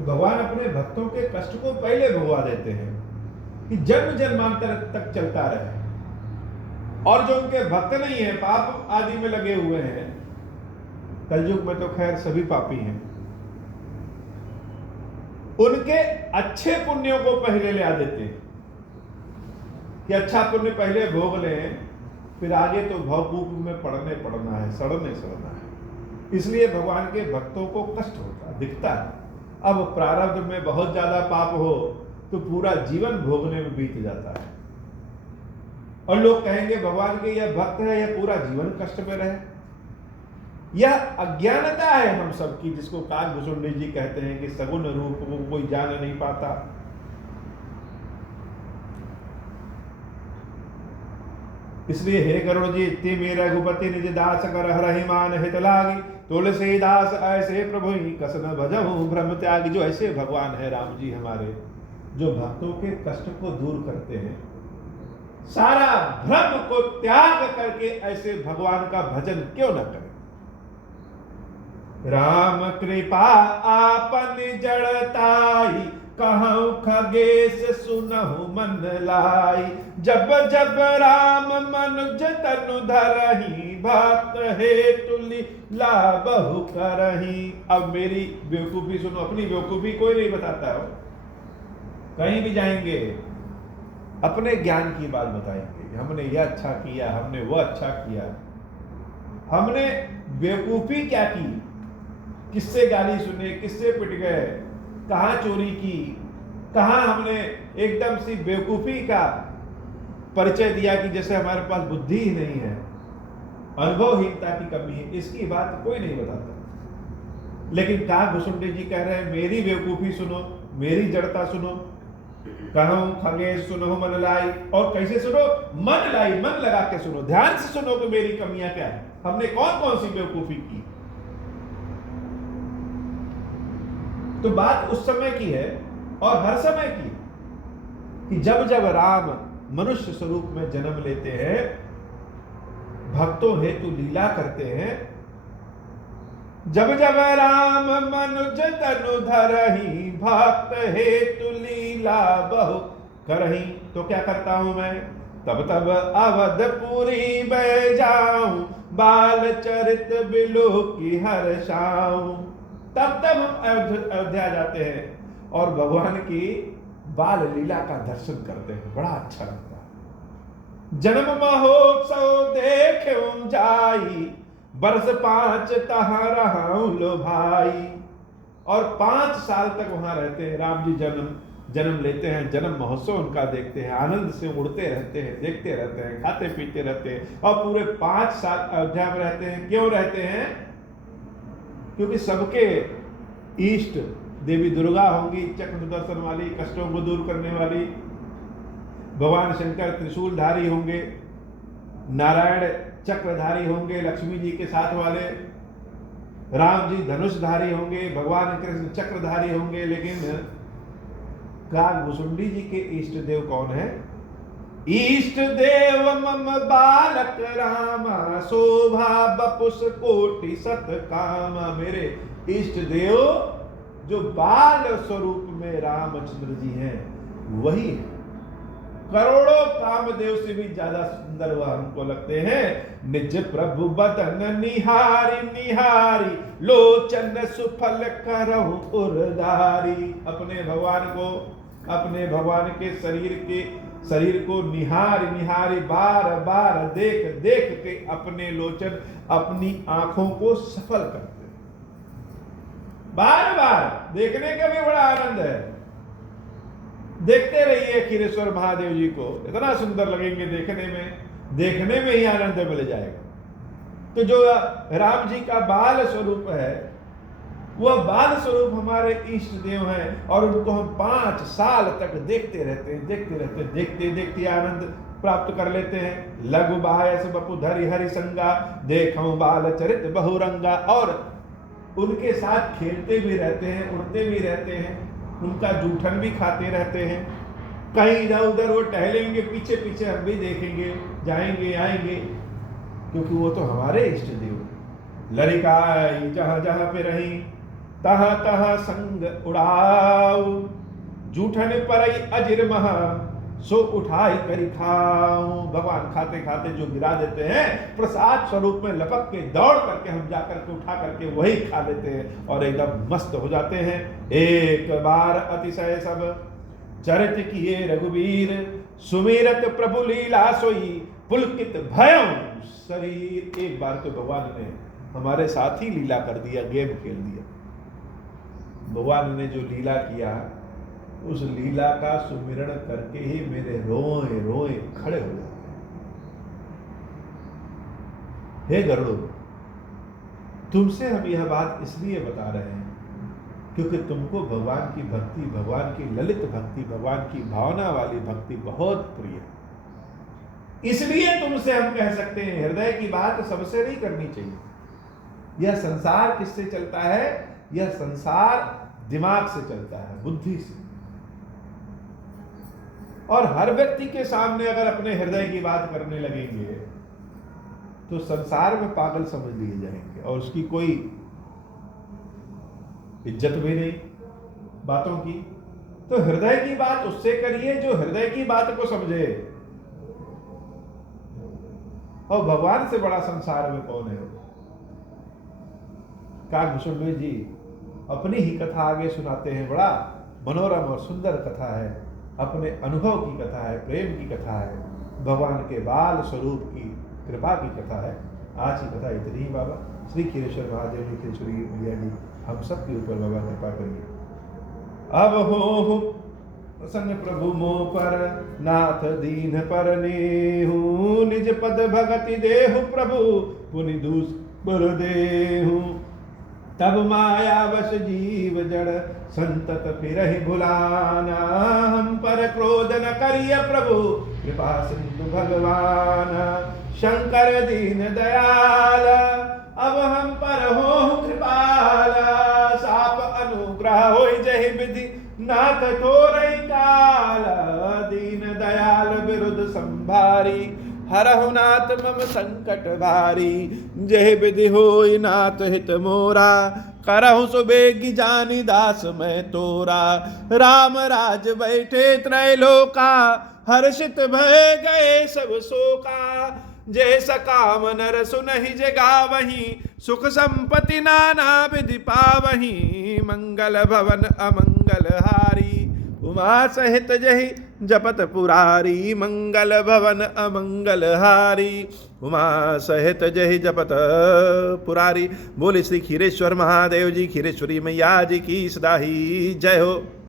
तो भगवान अपने भक्तों के कष्ट को पहले भगवा देते हैं कि जन्म जन्मांतर तक चलता रहे। और जो उनके भक्त नहीं है, पाप आदि में लगे हुए हैं, कलयुग में तो खैर सभी पापी हैं, उनके अच्छे पुण्यों को पहले ले आ देते हैं कि अच्छा पुण्य पहले भोग लें, फिर आगे तो भवकूप में पड़ना है, सड़ना है। इसलिए भगवान के भक्तों को कष्ट होता दिखता है। अब प्रारब्ध में बहुत ज्यादा पाप हो तो पूरा जीवन भोगने में बीत जाता है, और लोग कहेंगे भगवान के यह भक्त है, यह पूरा जीवन कष्ट में रहे। यह अज्ञानता है हम सबकी, जिसको काकभूषुंडी जी कहते हैं कि सगुण रूप को कोई जान नहीं पाता। इसलिए हे गरुड़ जी, इतने मेरा रघुपति निज दास कर हरहि मान हित लागी, तुलसीदास ऐसे प्रभु कस न भजहु भ्रम त्यागी। जो ऐसे भगवान है राम जी हमारे, जो भक्तों के कष्ट को दूर करते हैं, सारा भ्रम को त्याग करके ऐसे भगवान का भजन क्यों न करें। राम कृपा आपन जड़ताई, कहूँ खगेश सुनहु मन लाई। जब जब राम मनुज तनु धरही, भक्त हेतु लीला बहु करही। अब मेरी बेवकूफी सुनो, अपनी बेवकूफी कोई नहीं बताता हो, कहीं भी जाएंगे अपने ज्ञान की बात बताएंगे, हमने यह अच्छा किया, हमने वो अच्छा किया। हमने बेवकूफी क्या की, किससे गाली सुने, किससे पिट गए, कहां चोरी की, कहां हमने एकदम सी बेवकूफी का परिचय दिया कि जैसे हमारे पास बुद्धि ही नहीं है, अनुभवहीनता की कमी है। इसकी बात कोई नहीं बताता। लेकिन काकभूषुंडी जी कह रहे हैं मेरी बेवकूफी सुनो, मेरी जड़ता सुनो। कहूं खगेश सुनो मन लाई। और कैसे सुनो? मन लाई, मन लगा के सुनो, ध्यान से सुनो कि मेरी कमियां क्या है, हमने कौन कौन सी बेवकूफी की। तो बात उस समय की है और हर समय की, कि जब जब राम मनुष्य स्वरूप में जन्म लेते हैं, भक्तों हेतु लीला करते हैं, जब जब राम मनुज तनु धरही, भक्त हेतु लीला बहु करही। तो क्या करता हूं मैं? तब तब अवधपुरी बै जाऊं, बाल चरित बिलो की हर्षाऊं। तब तब हम अयोध्या जाते हैं और भगवान की बाल लीला का दर्शन करते हैं, बड़ा अच्छा लगता है। जन्म महोत्सव देखे जाई, वर्ष 5 तहां रहूं लो भाई। और 5 साल तक वहां रहते हैं। राम जी जन्म लेते हैं, जन्म महोत्सव उनका देखते हैं, आनंद से उड़ते रहते हैं, देखते रहते हैं, खाते पीते रहते हैं, और पूरे 5 साल अयोध्या में रहते हैं। क्यों रहते हैं? क्योंकि सबके इष्ट देवी दुर्गा होंगी, चक्र सुदर्शन वाली, कष्टों को दूर करने वाली। भगवान शंकर त्रिशूलधारी होंगे, नारायण चक्रधारी होंगे, लक्ष्मी जी के साथ वाले, राम जी धनुषधारी होंगे, भगवान कृष्ण चक्रधारी होंगे। लेकिन काकभूषुंडी जी के इष्ट देव कौन है? इष्ट देव मम बालक रामा, शोभा बपुस कोटि सत कामा। मेरे इष्ट देव जो बाल स्वरूप में रामचंद्र जी हैं, वही है। करोड़ों कामदेव से भी ज्यादा सुंदर वह हमको लगते हैं। निज प्रभु बदन निहारी निहारी, लोचन सुफल करहु उर्धारी। अपने भगवान के शरीर को निहारी निहारी, बार बार देख देख के अपने लोचन, अपनी आंखों को सफल करते। बार बार देखने का भी बड़ा आनंद है। देखते रहिए खीरेश्वर महादेव जी को, इतना सुंदर लगेंगे देखने में ही आनंद मिल जाएगा। तो जो राम जी का बाल स्वरूप है, वह बाल स्वरूप हमारे इष्ट देव हैं, और उनको हम 5 साल तक देखते रहते हैं, देखते देखते आनंद प्राप्त कर लेते हैं। लघु बायस बपु धरि हरि संगा, देखऊं बाल चरित बहुरंगा। और उनके साथ खेलते भी रहते हैं, उड़ते भी रहते हैं, उनका जूठन भी खाते रहते हैं। कहीं इधर उधर वो टहलेंगे, पीछे पीछे हम भी देखेंगे, जाएंगे आएंगे, क्योंकि वो तो हमारे इष्ट देव। लड़िकाई जहां जहां पे रही, तह तह संग उड़ाऊ, जूठन परई अजिर महा, सो उठाई करी खाऊं। भगवान खाते खाते जो गिरा देते हैं, प्रसाद स्वरूप में लपक के दौड़ करके हम जाकर के उठा करके वही खा लेते हैं और एकदम मस्त हो जाते हैं। एक बार अतिशय सब चरित किए रघुवीर, सुमिरत प्रभु लीला सोई, पुलकित भयं शरीर। एक बार तो भगवान ने हमारे साथ ही लीला कर दिया, गेम खेल दिया। भगवान ने जो लीला किया, उस लीला का सुमिरण करके ही मेरे रोए रोए खड़े हो जाते हैं। हे गरुड़, तुमसे हम यह बात इसलिए बता रहे हैं क्योंकि तुमको भगवान की भक्ति, भगवान की ललित भक्ति, भगवान की भावना वाली भक्ति बहुत प्रिय है। इसलिए तुमसे हम कह सकते हैं, हृदय की बात सबसे नहीं करनी चाहिए। यह संसार किससे चलता है? यह संसार दिमाग से चलता है, बुद्धि से। और हर व्यक्ति के सामने अगर अपने हृदय की बात करने लगेंगे तो संसार में पागल समझ लिए जाएंगे और उसकी कोई इज्जत भी नहीं बातों की। तो हृदय की बात उससे करिए जो हृदय की बात को समझे। और भगवान से बड़ा संसार में कौन है? काकभूषण जी अपनी ही कथा आगे सुनाते हैं। बड़ा मनोरम और सुंदर कथा है, अपने अनुभव की कथा है, प्रेम की कथा है, भगवान के बाल स्वरूप की कृपा की कथा है। आज की कथा इतनी ही बाबा। श्री खीरेश्वर महादेव जी, खीरेश्वरी मैया जी हम सब के ऊपर बाबा कृपा करिए। अब हो प्रसन्न प्रभु मोह पर, नाथ दीन पर नेहु, निज पद भगति देहु प्रभु, पुनि दूसर देहु। तब माया वश जीव जड़, संतत फिरहि भुलाना, हम पर क्रोध न करिय प्रभु, कृपा सिंधु भगवान। शंकर दीन दयाल, अब हम पर हो कृपाल, साप अनुग्रह होई जहि विधि, नाथ तोरई काल। दीन दयाल विरुद्ध संभारी, हरहु नाथ मम संकट भारी। जय विधि होई नाथ हित मोरा, करहु सुबेगी जानी दास मैं तोरा। राम राज बैठे त्रैलोका, हर्षित भय गए सब शोका। जय सकाम नर सुनहि जगावहीं, सुख संपत्ति नाना विधि पावहीं। मंगल भवन अमंगल हारी, उमा सहित जहि जपत पुरारी। मंगल भवन अमंगल हारी, उमा सहित जहि जपत पुरारी। बोले श्री खीरेश्वर महादेव जी, खीरेश्वरी मैया जी की सदा ही जय हो।